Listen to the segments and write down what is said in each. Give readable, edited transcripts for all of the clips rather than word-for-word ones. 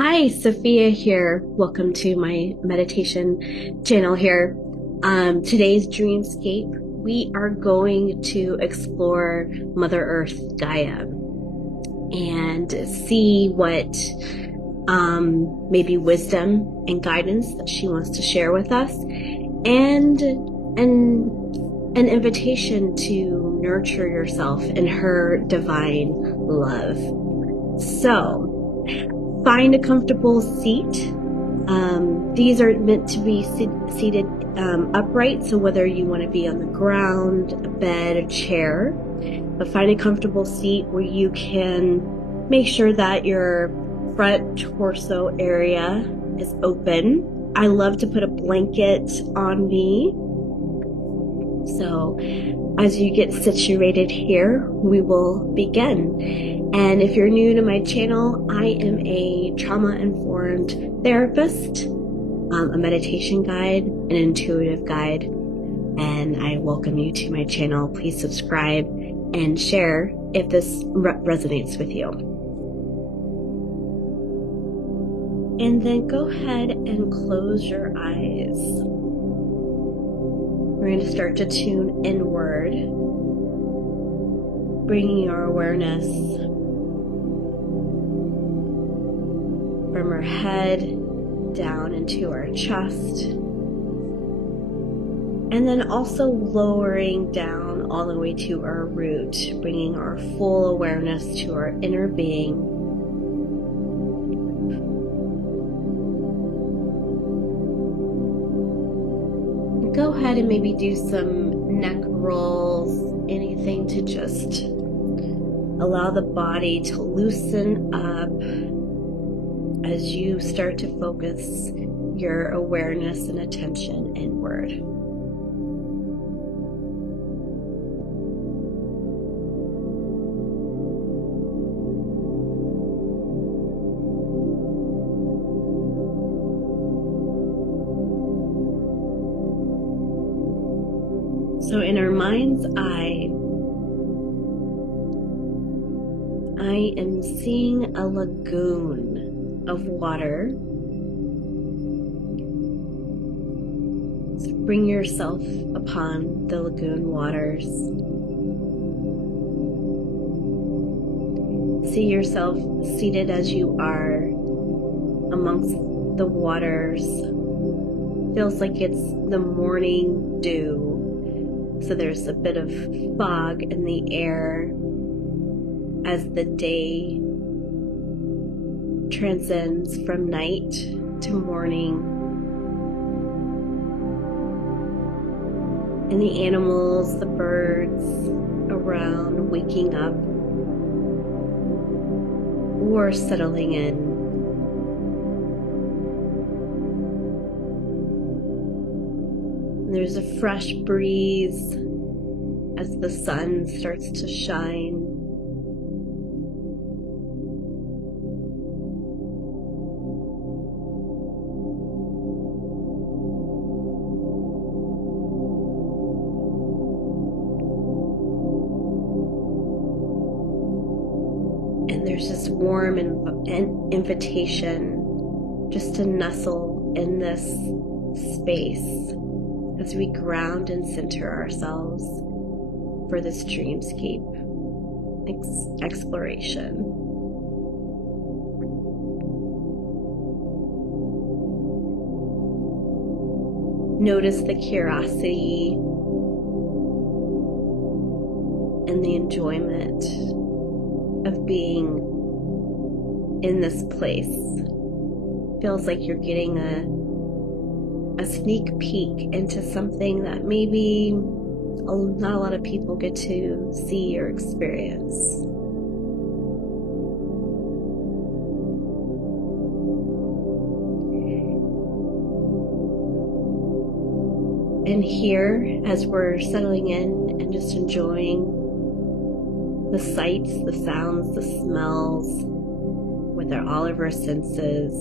Hi, Sophia here. Welcome to my meditation channel here. Today's dreamscape, we are going to explore Mother Earth Gaia and see what maybe wisdom and guidance that she wants to share with us, and an invitation to nurture yourself in her divine love. So, find a comfortable seat. These are meant to be seated upright, so whether you want to be on the ground, a bed, a chair, but find a comfortable seat where you can make sure that your front torso area is open. I love to put a blanket on me. So as you get situated here, we will begin. And if you're new to my channel, I am a trauma-informed therapist, a meditation guide, an intuitive guide, and I welcome you to my channel. Please subscribe and share if this resonates with you. And then go ahead and close your eyes. We're going to start to tune inward, bringing your awareness from our head down into our chest, and then also lowering down all the way to our root, bringing our full awareness to our inner being. Go ahead and maybe do some neck rolls, anything to just allow the body to loosen up as you start to focus your awareness and attention inward. So in our mind's eye, I am seeing a lagoon of water. So bring yourself upon the lagoon waters. See yourself seated as you are amongst the waters. Feels like it's the morning dew. So there's a bit of fog in the air as the day transcends from night to morning. And the animals, the birds around waking up or settling in. There's a fresh breeze as the sun starts to shine. And there's this warm invitation just to nestle in this space as we ground and center ourselves for this dreamscape exploration. Notice the curiosity and the enjoyment of being in this place. Feels like you're getting a sneak peek into something that maybe not a lot of people get to see or experience. And here, as we're settling in and just enjoying the sights, the sounds, the smells, with all of our senses,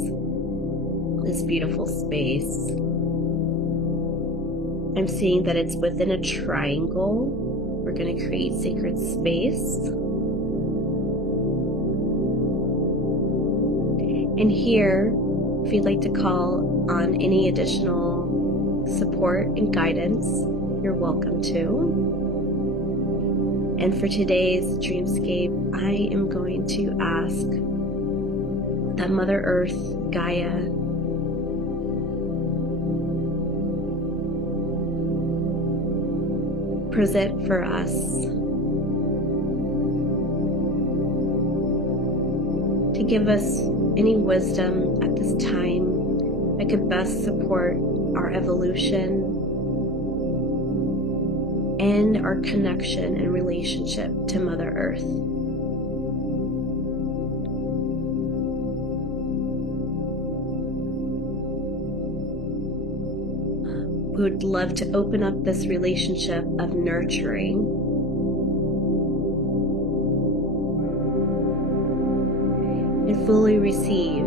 this beautiful space, I'm seeing that it's within a triangle. We're going to create sacred space. And here, if you'd like to call on any additional support and guidance, you're welcome to. And for today's dreamscape, I am going to ask that Mother Earth Gaia present for us to give us any wisdom at this time that could best support our evolution and our connection and relationship to Mother Earth. We would love to open up this relationship of nurturing and fully receive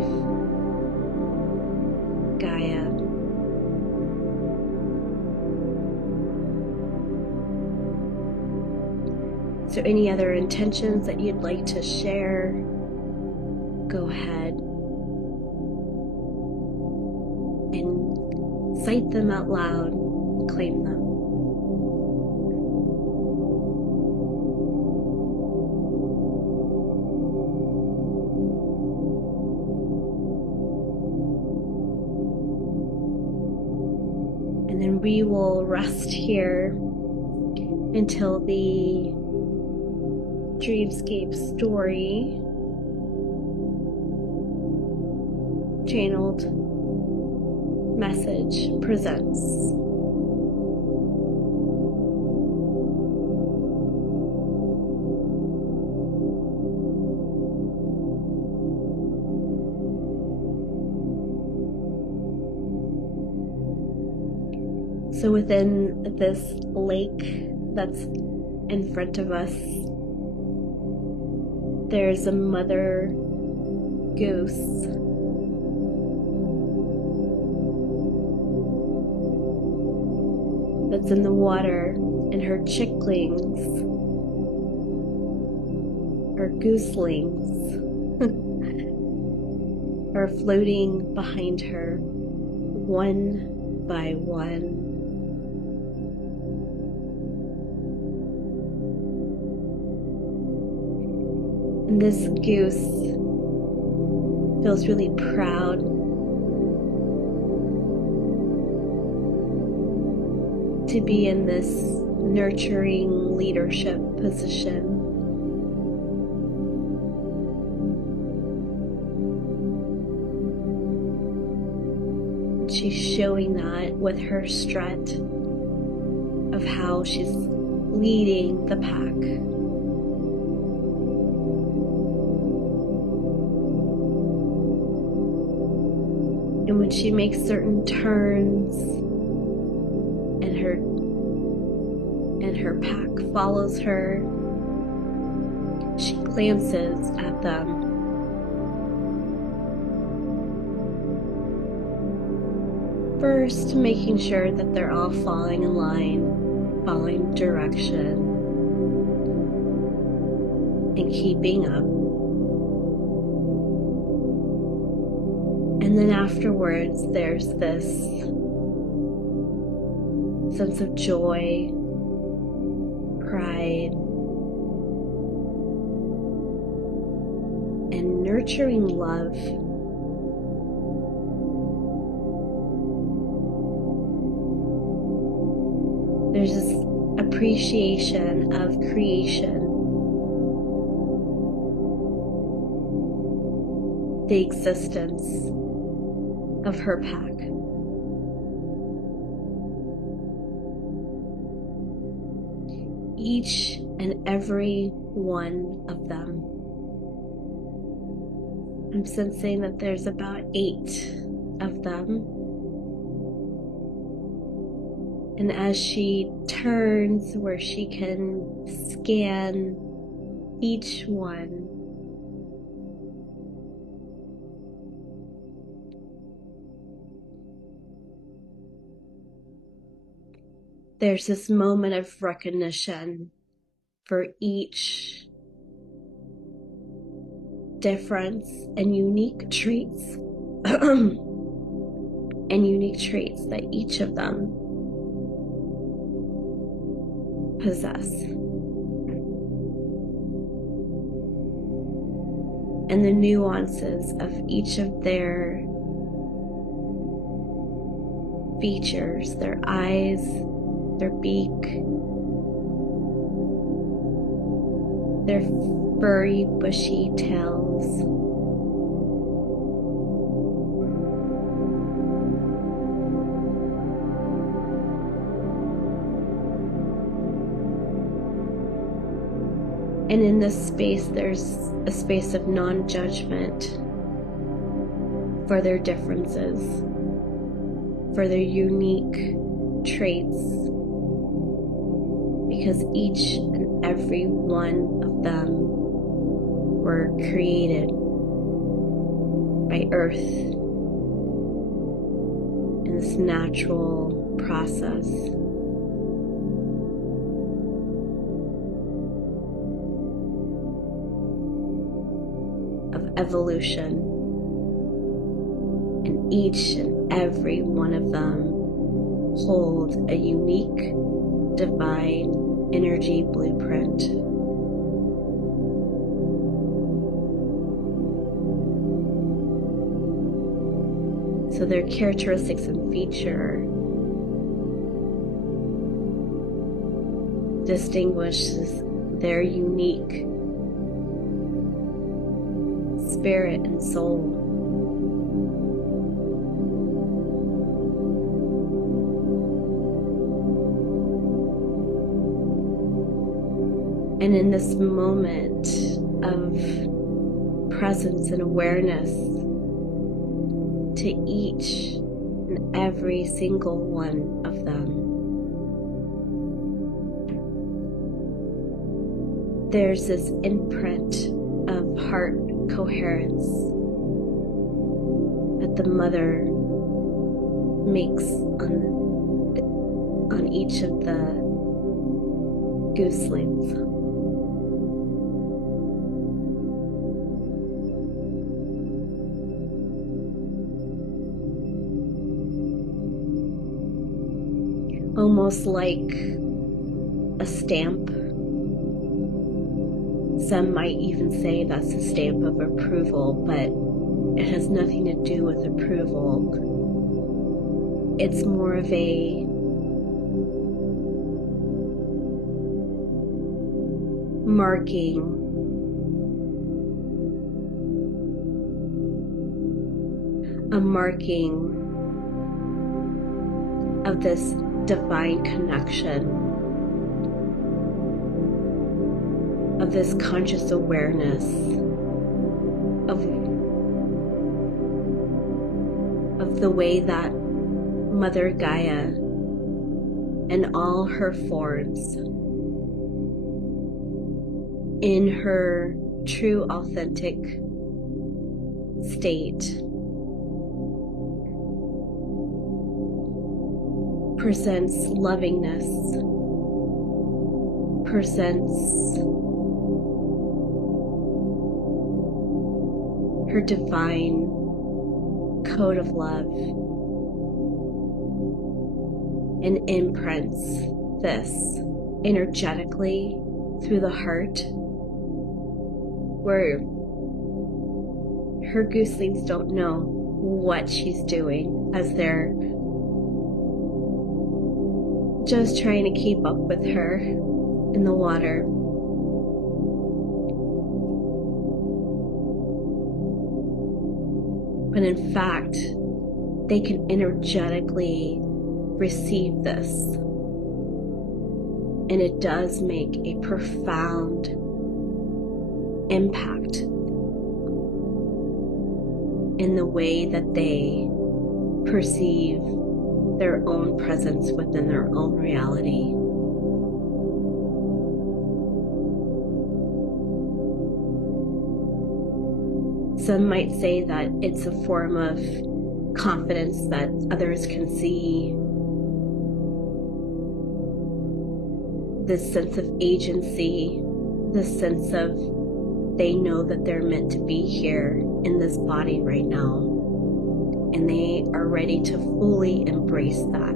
Gaia. So any other intentions that you'd like to share, go ahead and cite them out loud, claim them. And then we will rest here until the dreamscape story channeled message presents. So within this lake that's in front of us, there's a mother goose that's in the water, and her chicklings, or gooselings, are floating behind her, one by one. And this goose feels really proud to be in this nurturing leadership position. She's showing that with her strut of how she's leading the pack. And when she makes certain turns and her pack follows her, she glances at them. First, making sure that they're all falling in line, following direction, and keeping up. And then afterwards, there's this sense of joy, pride, and nurturing love. There's this appreciation of creation, the existence of her pack. Each and every one of them. I'm sensing that there's about 8 of them. And as she turns where she can scan each one, there's this moment of recognition for each difference and unique traits and unique traits that each of them possess. And the nuances of each of their features, their eyes, their beak, their furry, bushy tails, and in this space, there's a space of non-judgment for their differences, for their unique traits, because each and every one of them were created by Earth in this natural process. Of evolution, and each and every one of them hold a unique divine energy blueprint. So their characteristics and feature distinguishes their unique spirit and soul. And in this moment of presence and awareness to each and every single one of them, there's this imprint of heart coherence that the mother makes on each of the gooselings. Almost like a stamp. Some might even say that's a stamp of approval, but it has nothing to do with approval. It's more of a marking of this divine connection, of this conscious awareness of the way that Mother Gaia and all her forms in her true authentic state presents lovingness, presents her divine code of love, and imprints this energetically through the heart, where her gooselings don't know what she's doing as they're just trying to keep up with her in the water. But in fact, they can energetically receive this. And it does make a profound impact in the way that they perceive their own presence within their own reality. Some might say that it's a form of confidence that others can see, this sense of agency, this sense of they know that they're meant to be here in this body right now, and they are ready to fully embrace that.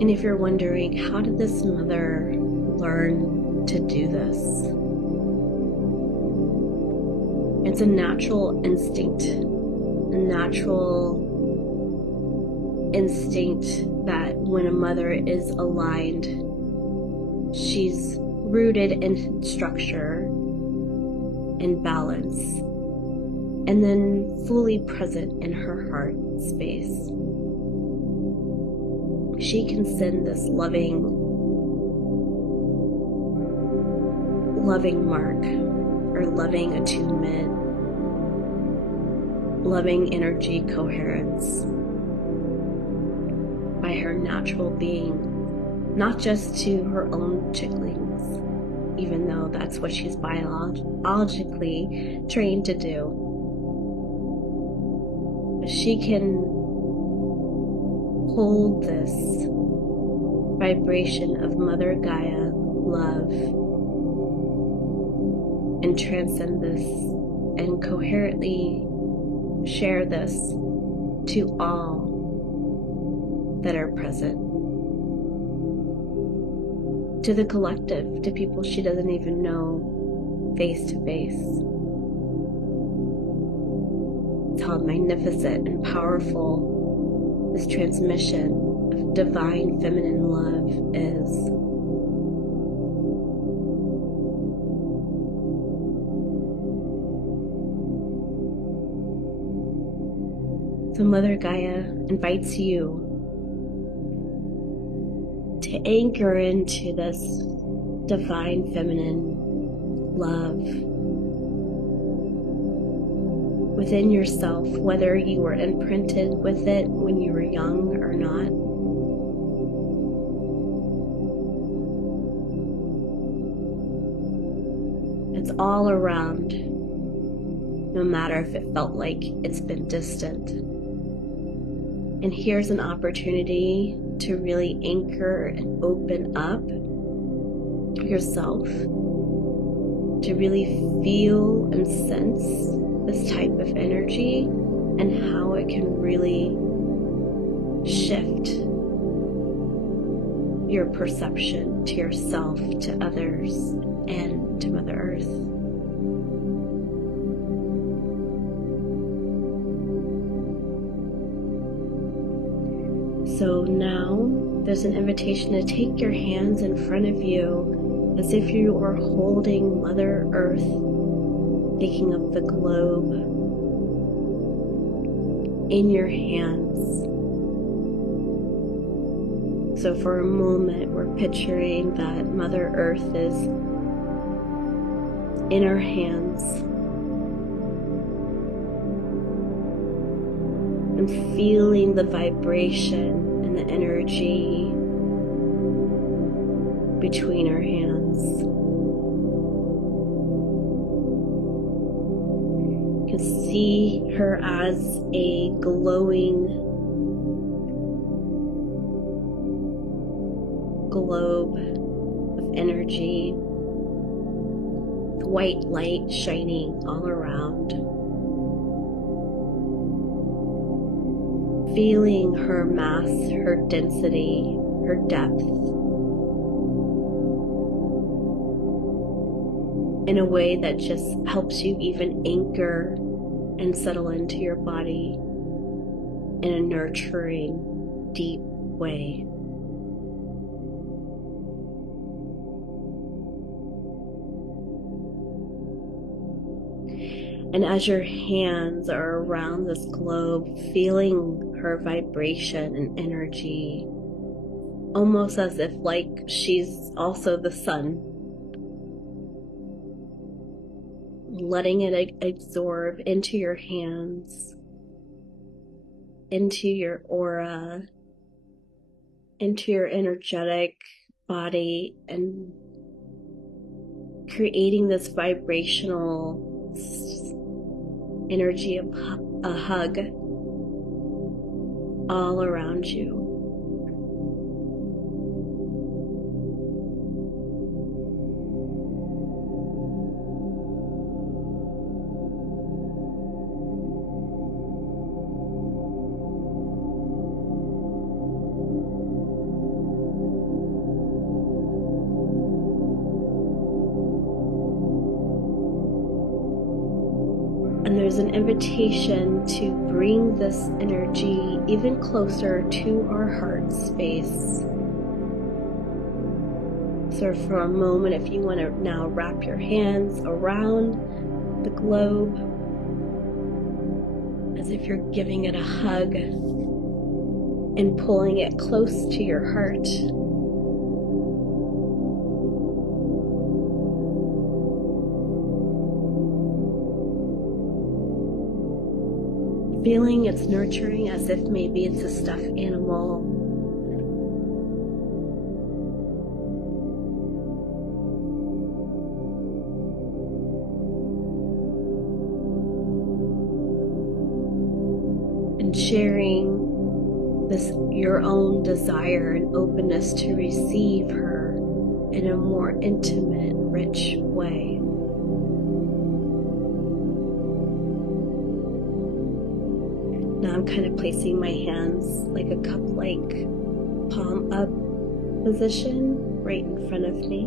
And if you're wondering, how did this mother learn to do this? It's a natural instinct, that when a mother is aligned, she's rooted in structure and balance, and then fully present in her heart space. She can send this loving mark, or loving attunement, loving energy coherence by her natural being, not just to her own chicklings, even though that's what she's biologically trained to do. She can hold this vibration of Mother Gaia love and transcend this and coherently share this to all that are present, to the collective, to people she doesn't even know face to face. It's how magnificent and powerful this transmission of divine feminine love is. So Mother Gaia invites you to anchor into this divine feminine love within yourself, whether you were imprinted with it when you were young or not. It's all around, no matter if it felt like it's been distant. And here's an opportunity to really anchor and open up yourself, to really feel and sense this type of energy and how it can really shift your perception to yourself, to others, and to Mother Earth. So now there's an invitation to take your hands in front of you as if you are holding Mother Earth, thinking of the globe in your hands. So for a moment, we're picturing that Mother Earth is in our hands and feeling the vibration and the energy between our hands. You can see her as a glowing globe of energy, with white light shining all around. Feeling her mass, her density, her depth, in a way that just helps you even anchor and settle into your body in a nurturing, deep way. And as your hands are around this globe, feeling her vibration and energy, almost as if like she's also the sun, letting it absorb into your hands, into your aura, into your energetic body, and creating this vibrational energy of a hug all around you. And there's an invitation to bring this energy even closer to our heart space. So for a moment, if you want to now wrap your hands around the globe, as if you're giving it a hug and pulling it close to your heart. Feeling its nurturing as if maybe it's a stuffed animal. And sharing this, your own desire and openness to receive her in a more intimate, rich way. Now I'm kind of placing my hands like a cup-like palm up position right in front of me.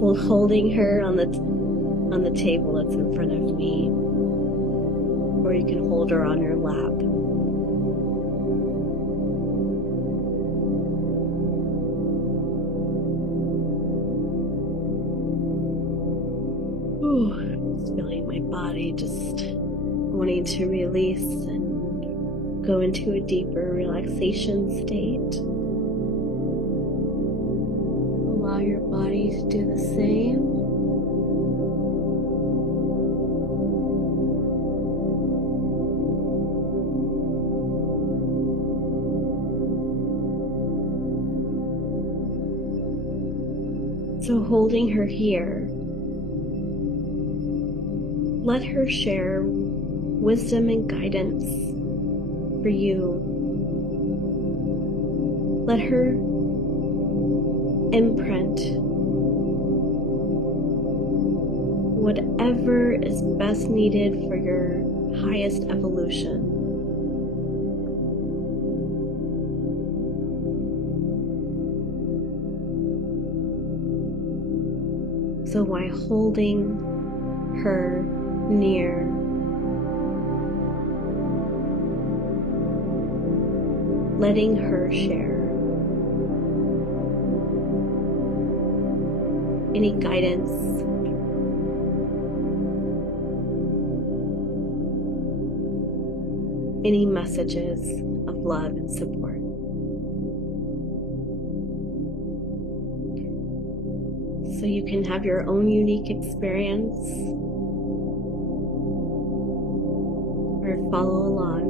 While holding her on the table that's in front of me. Or you can hold her on your lap. Just feeling my body just wanting to release and go into a deeper relaxation state. Allow your body to do the same. So holding her here, let her share wisdom and guidance for you. Let her imprint whatever is best needed for your highest evolution. So while holding her near, letting her share any guidance, any messages of love and support. So you can have your own unique experience or follow along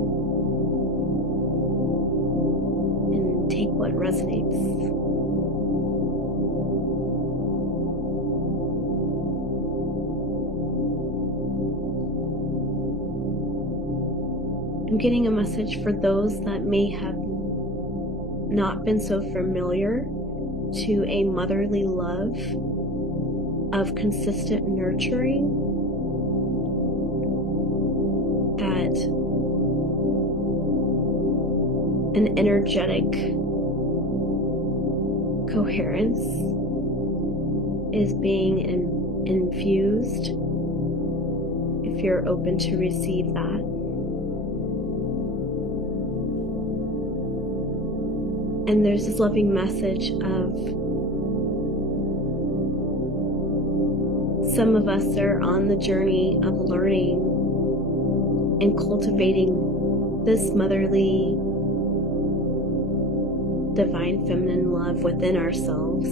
and take what resonates. I'm getting a message for those that may have not been so familiar to a motherly love of consistent nurturing, that an energetic coherence is being infused if you're open to receive that. And there's this loving message of some of us are on the journey of learning and cultivating this motherly, divine feminine love within ourselves.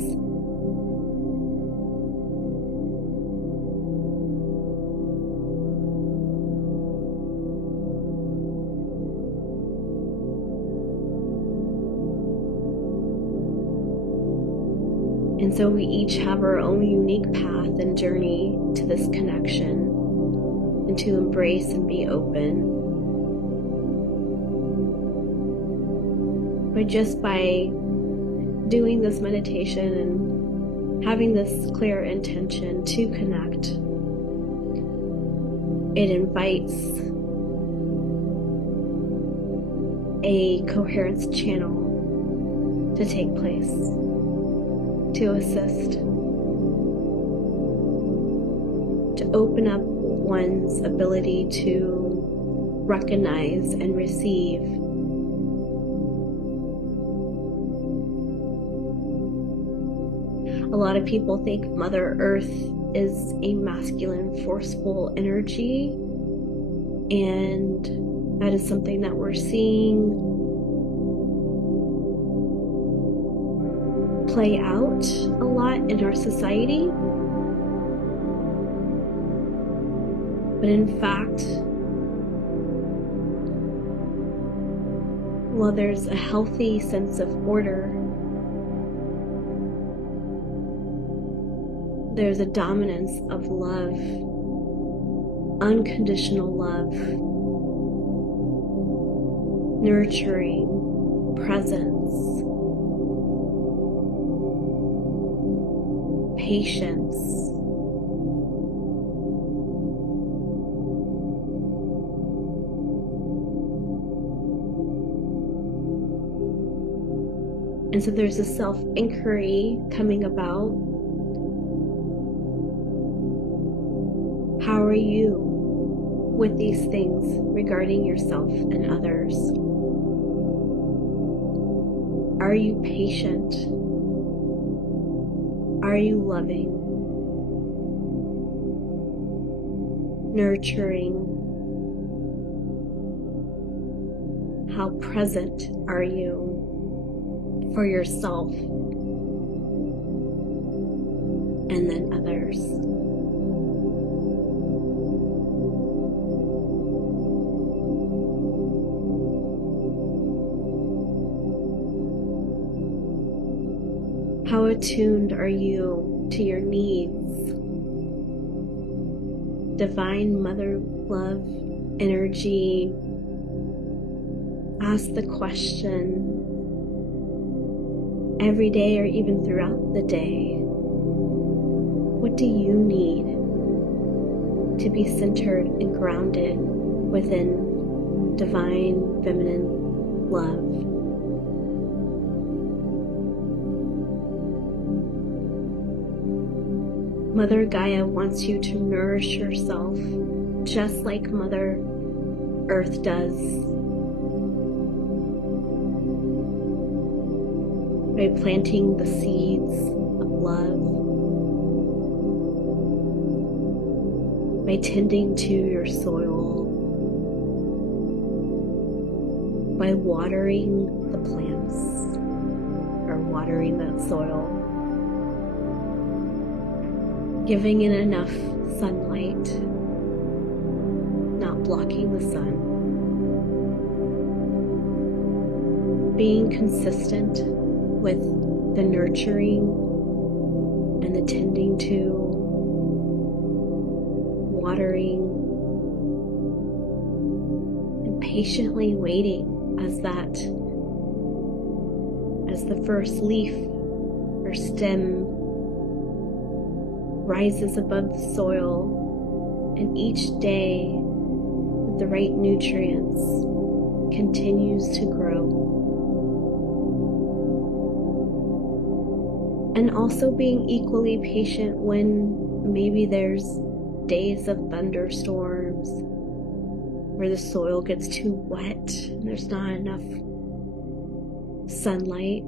And so we each have our own unique path and journey to this connection, and to embrace and be open. But just by doing this meditation and having this clear intention to connect, it invites a coherence channel to take place, to assist, to open up one's ability to recognize and receive a lot of people think Mother Earth is a masculine, forceful energy, and that is something that we're seeing play out a lot in our society. But in fact, while there's a healthy sense of order, there's a dominance of love, unconditional love, nurturing, presence, patience, and so there's a self-inquiry coming about. How are you with these things regarding yourself and others? Are you patient? Are you loving? Nurturing? How present are you for yourself and then others? How attuned are you to your needs? Divine Mother Love energy. Ask the question every day or even throughout the day. What do you need to be centered and grounded within divine feminine love? Mother Gaia wants you to nourish yourself just like Mother Earth does, by planting the seeds of love, by tending to your soil, by watering the plants or watering that soil, giving it enough sunlight, not blocking the sun, being consistent with the nurturing and the tending to, watering, and patiently waiting as the first leaf or stem rises above the soil, and each day with the right nutrients continues to grow. And also being equally patient when maybe there's days of thunderstorms where the soil gets too wet and there's not enough sunlight.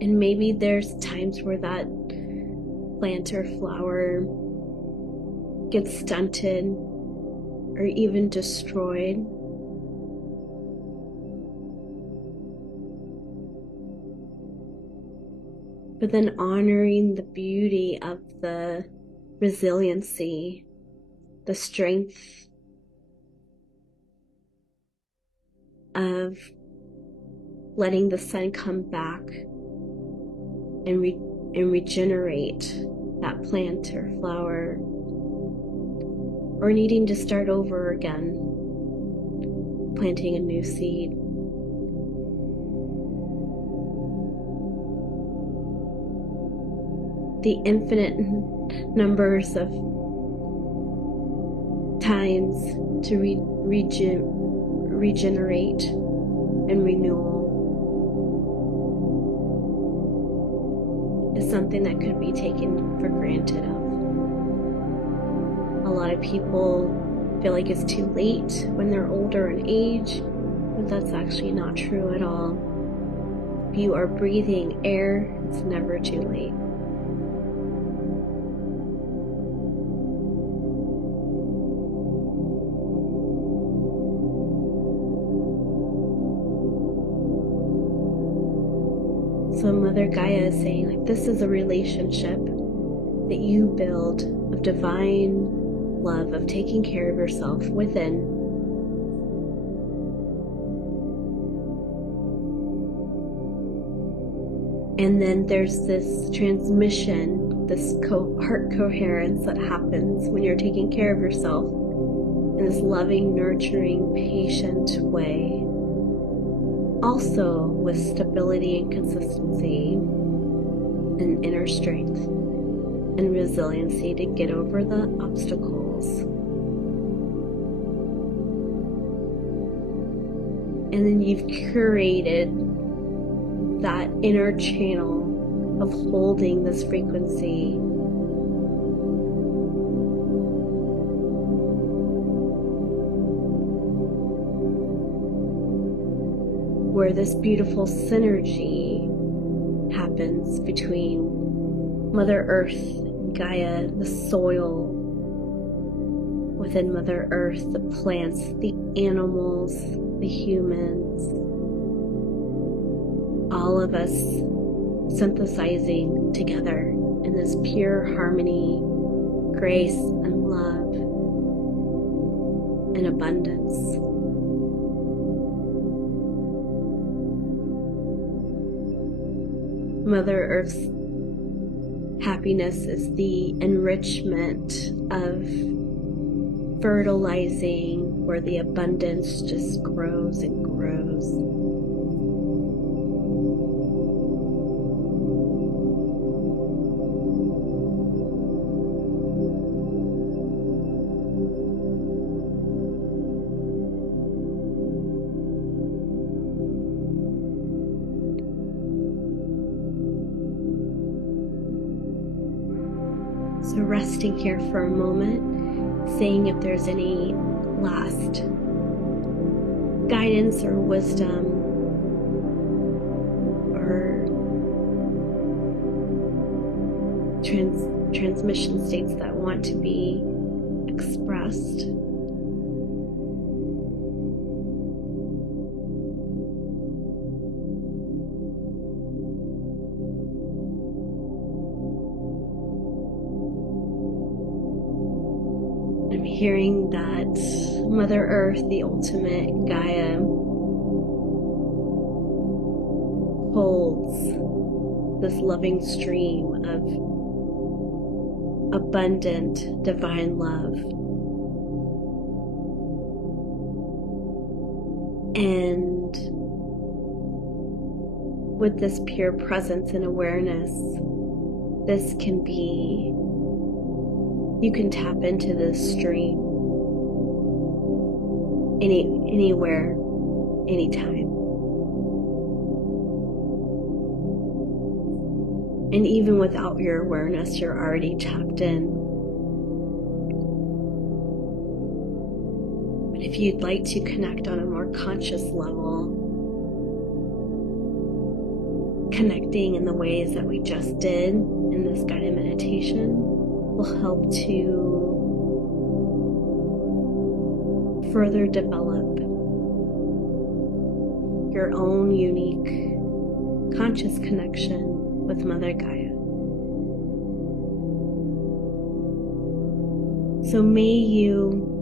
And maybe there's times where that plant or flower gets stunted or even destroyed. But then honoring the beauty of the resiliency, the strength of letting the sun come back and regenerate that plant or flower, or needing to start over again, planting a new seed. The infinite numbers of times to regenerate and renewal is something that could be taken for granted of. A lot of people feel like it's too late when they're older in age, but that's actually not true at all. If you are breathing air, it's never too late. So Mother Gaia is saying, like, this is a relationship that you build of divine love, of taking care of yourself within. And then there's this transmission, this heart coherence that happens when you're taking care of yourself in this loving, nurturing, patient way. Also with stability and consistency and inner strength and resiliency to get over the obstacles. And then you've curated that inner channel of holding this frequency where this beautiful synergy happens between Mother Earth and Gaia, the soil within Mother Earth, the plants, the animals, the humans, all of us synthesizing together in this pure harmony, grace, and love and abundance. Mother Earth's happiness is the enrichment of fertilizing, where the abundance just grows and grows. So resting here for a moment, seeing if there's any last guidance or wisdom or transmission states that want to be expressed. I'm hearing that Mother Earth, the ultimate Gaia, holds this loving stream of abundant divine love. And with this pure presence and awareness, this can be, you can tap into this stream anywhere, anytime. And even without your awareness, you're already tapped in. But if you'd like to connect on a more conscious level, connecting in the ways that we just did in this guided meditation will help to further develop your own unique conscious connection with Mother Gaia. So may you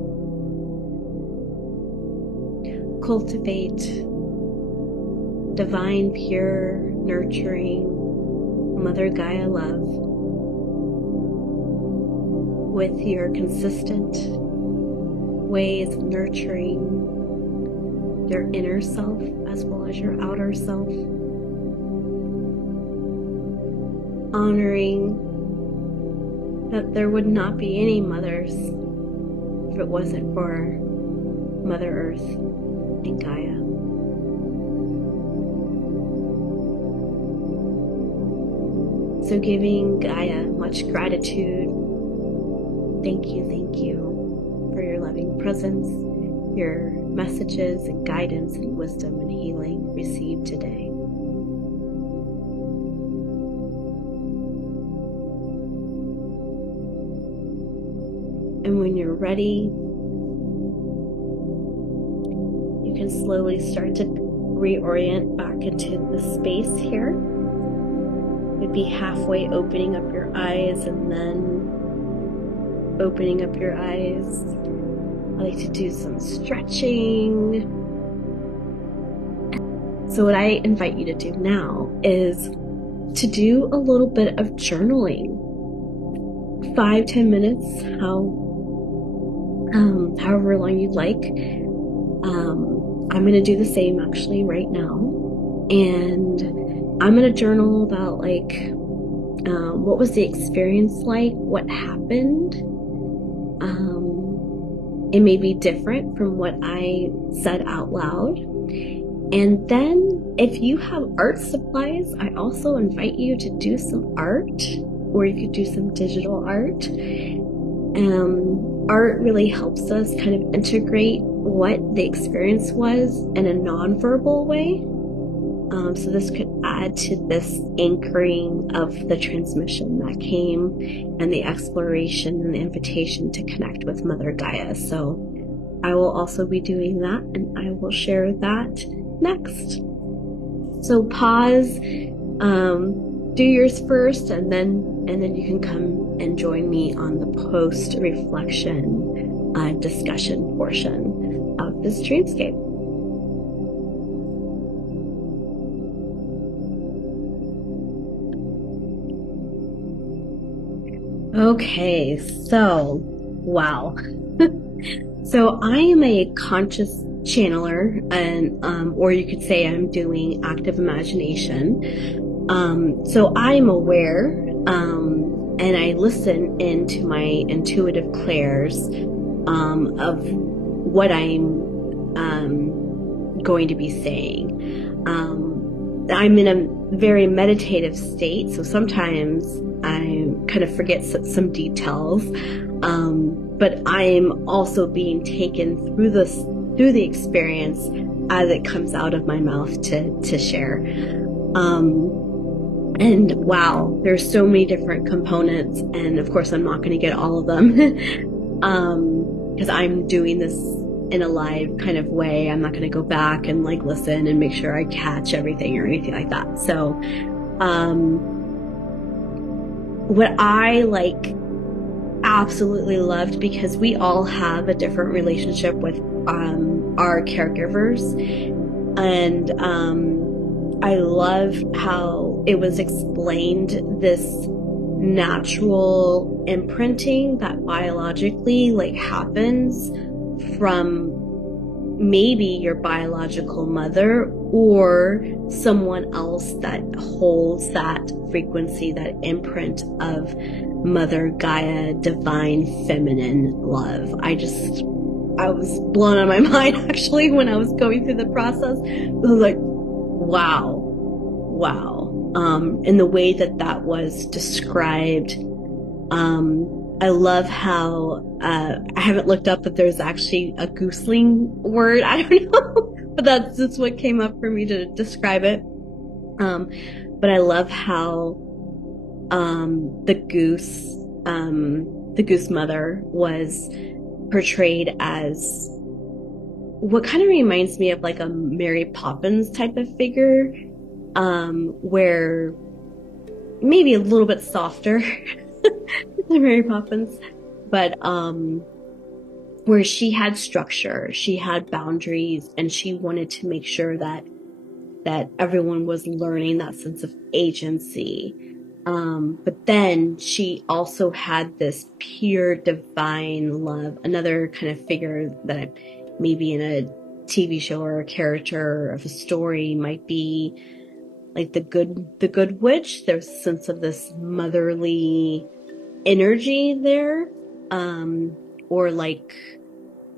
cultivate divine, pure, nurturing Mother Gaia love with your consistent ways of nurturing your inner self as well as your outer self, honoring that there would not be any mothers if it wasn't for Mother Earth and Gaia. So giving Gaia much gratitude. Thank you for your loving presence, your messages and guidance and wisdom and healing received today. And when you're ready, you can slowly start to reorient back into the space here. You'd be halfway opening up your eyes and then opening up your eyes. I like to do some stretching. So what I invite you to do now is to do a little bit of journaling. 5-10 minutes, however long you'd like. I'm going to do the same actually right now. And I'm going to journal about what was the experience like, what happened. It may be different from what I said out loud. And then if you have art supplies, I also invite you to do some art, or you could do some digital art. Art really helps us kind of integrate what the experience was in a nonverbal way. So this could add to this anchoring of the transmission that came and the exploration and the invitation to connect with Mother Gaia. So I will also be doing that, and I will share that next. So pause, do yours first, and then you can come and join me on the post-reflection discussion portion of this dreamscape. Okay, so, wow. So I am a conscious channeler, and or you could say I'm doing active imagination. So I'm aware, and I listen into my intuitive clairs of what I'm going to be saying. I'm in a very meditative state, so sometimes I kind of forget some details, but I'm also being taken through the experience as it comes out of my mouth to share. And wow, there's so many different components, and of course I'm not going to get all of them because I'm doing this in a live kind of way. I'm not going to go back and listen and make sure I catch everything or anything like that. So what I absolutely loved, because we all have a different relationship with our caregivers, and I love how it was explained, this natural imprinting that biologically happens from maybe your biological mother or someone else that holds that frequency, that imprint of Mother Gaia, divine feminine love. I was blown out of my mind actually when I was going through the process. I was like, wow. In the way that was described. I love how, I haven't looked up if there's actually a gooseling word. I don't know, but that's just what came up for me to describe it. But I love how, the goose mother was portrayed as what kind of reminds me of a Mary Poppins type of figure, where maybe a little bit softer than Mary Poppins, but where she had structure, she had boundaries, and she wanted to make sure that that everyone was learning that sense of agency. But then she also had this pure divine love, another kind of figure that maybe in a TV show or a character of a story might be like the good witch. There's a sense of this motherly energy there. Or like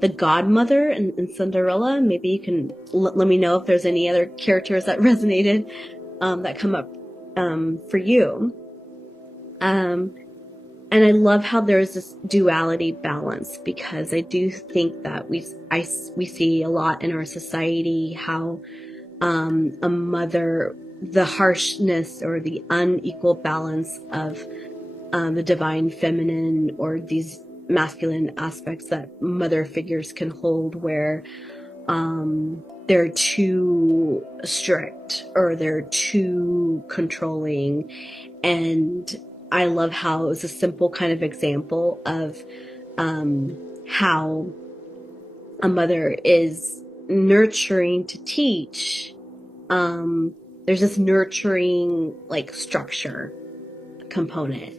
the godmother in Cinderella. Maybe you can let me know if there's any other characters that resonated, that come up, for you. And I love how there's this duality balance, because I do think that we see a lot in our society how, a mother, the harshness or the unequal balance of, the divine feminine or these masculine aspects that mother figures can hold, where, they're too strict or they're too controlling. And I love how it was a simple kind of example of, how a mother is nurturing to teach. There's this nurturing like structure component.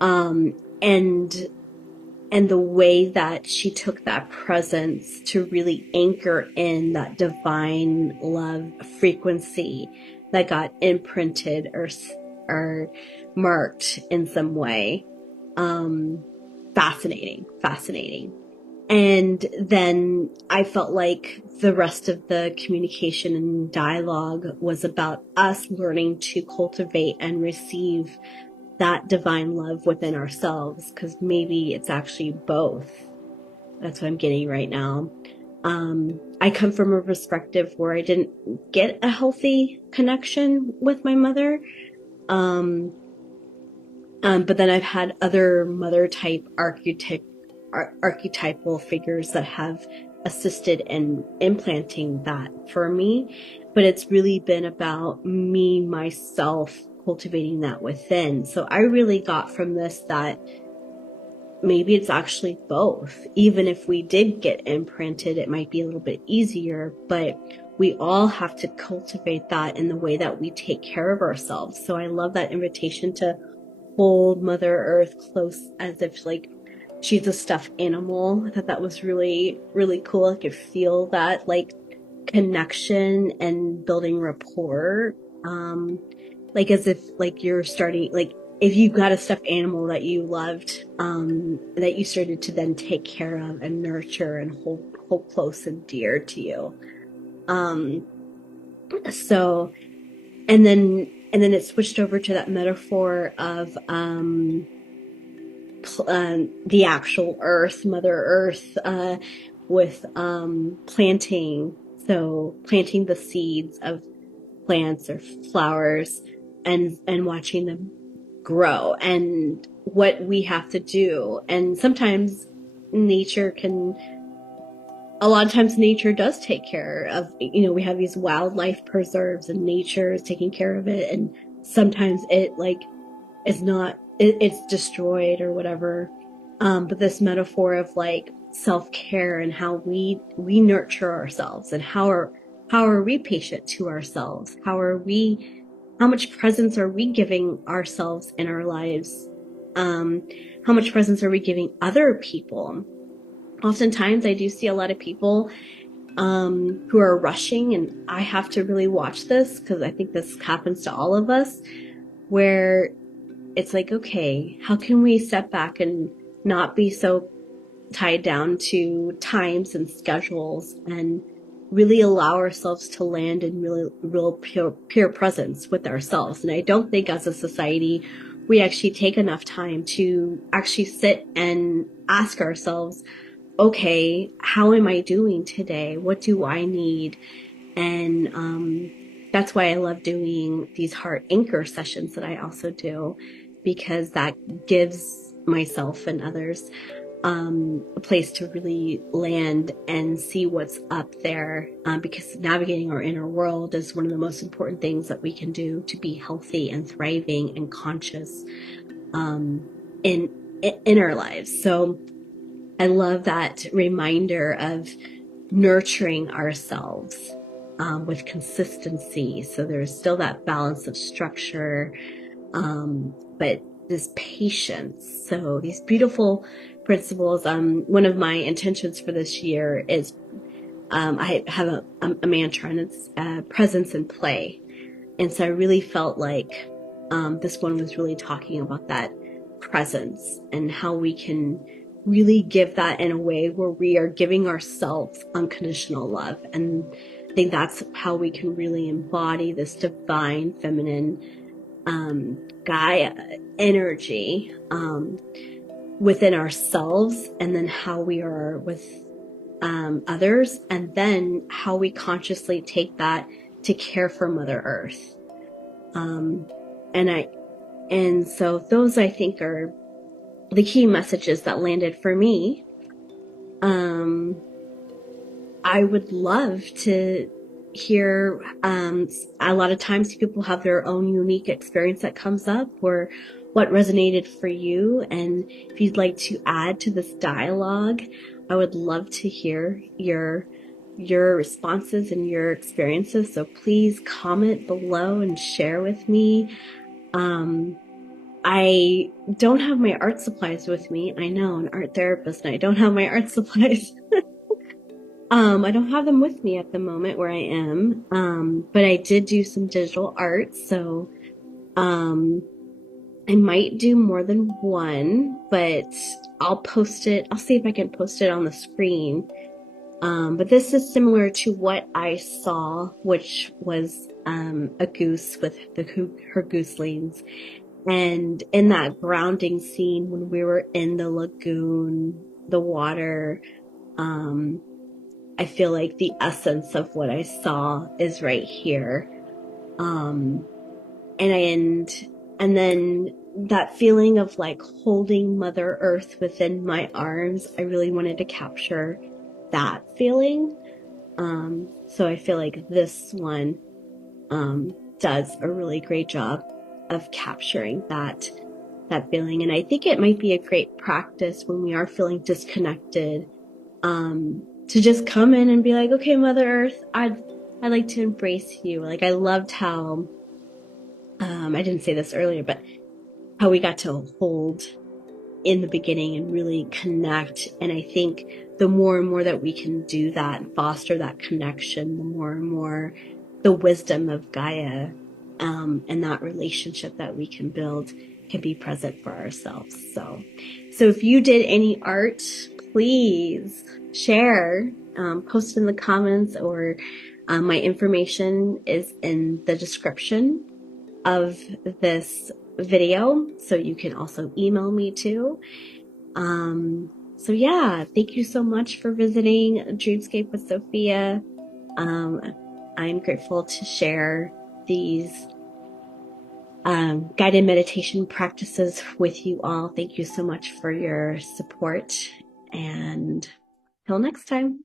And the way that she took that presence to really anchor in that divine love frequency that got imprinted or marked in some way. Fascinating. And then I felt like the rest of the communication and dialogue was about us learning to cultivate and receive that divine love within ourselves, because maybe it's actually both. That's what I'm getting right now. I come from a perspective where I didn't get a healthy connection with my mother. But then I've had other mother type archetypal figures that have assisted in implanting that for me. But it's really been about me, myself, cultivating that within. So I really got from this that maybe it's actually both. Even if we did get imprinted, it might be a little bit easier, but we all have to cultivate that in the way that we take care of ourselves. So I love that invitation to hold Mother Earth close as if like she's a stuffed animal. I thought that was really, really cool. I could feel that like connection and building rapport. Like as if like you're starting, like if you've got a stuffed animal that you loved, that you started to then take care of and nurture and hold close and dear to you. So, and then it switched over to that metaphor of, the actual earth, Mother Earth, with, planting. So planting the seeds of plants or flowers and watching them grow, and what we have to do. And sometimes a lot of times nature does take care of, we have these wildlife preserves and nature is taking care of it. And sometimes it like is not, it's destroyed or whatever. But this metaphor of like self-care and how we nurture ourselves, and how are we patient to ourselves? How much presence are we giving ourselves in our lives? How much presence are we giving other people? Oftentimes I do see a lot of people, who are rushing, and I have to really watch this because I think this happens to all of us, where it's like, okay, how can we step back and not be so tied down to times and schedules, and really allow ourselves to land in real pure presence with ourselves. And I don't think as a society we actually take enough time to actually sit and ask ourselves, okay, how am I doing today? What do I need? And that's why I love doing these heart anchor sessions that I also do, because that gives myself and others, a place to really land and see what's up there, because navigating our inner world is one of the most important things that we can do to be healthy and thriving and conscious, in our lives. So I love that reminder of nurturing ourselves, with consistency. So there's still that balance of structure, but this patience. So these beautiful principles. One of my intentions for this year is I have a mantra, and it's presence and play. And so I really felt like this one was really talking about that presence and how we can really give that in a way where we are giving ourselves unconditional love. And I think that's how we can really embody this divine feminine Gaia energy within ourselves, and then how we are with others, and then how we consciously take that to care for Mother Earth. And so those, I think, are the key messages that landed for me. I would love to hear, a lot of times people have their own unique experience that comes up, or what resonated for you. And if you'd like to add to this dialogue, I would love to hear your responses and your experiences. So please comment below and share with me. I don't have my art supplies with me. I know, an art therapist, and I don't have my art supplies. I don't have them with me at the moment where I am. But I did do some digital art, so I might do more than one, but I'll post it. I'll see if I can post it on the screen. But this is similar to what I saw, which was a goose with her gooselings. And in that grounding scene, when we were in the lagoon, the water, I feel like the essence of what I saw is right here. And then that feeling of like holding Mother Earth within my arms, I really wanted to capture that feeling. So I feel like this one does a really great job of capturing that feeling. And I think it might be a great practice when we are feeling disconnected, to just come in and be like, okay, Mother Earth, I'd like to embrace you. Like, I loved how, I didn't say this earlier, but how we got to hold in the beginning and really connect. And I think the more and more that we can do that and foster that connection, the more and more the wisdom of Gaia, and that relationship that we can build can be present for ourselves. So if you did any art, please share, post in the comments, or my information is in the description of this video, so you can also email me too. So yeah, thank you so much for visiting Dreamscape with Sophia. I'm grateful to share these guided meditation practices with you all. Thank you so much for your support, and till next time.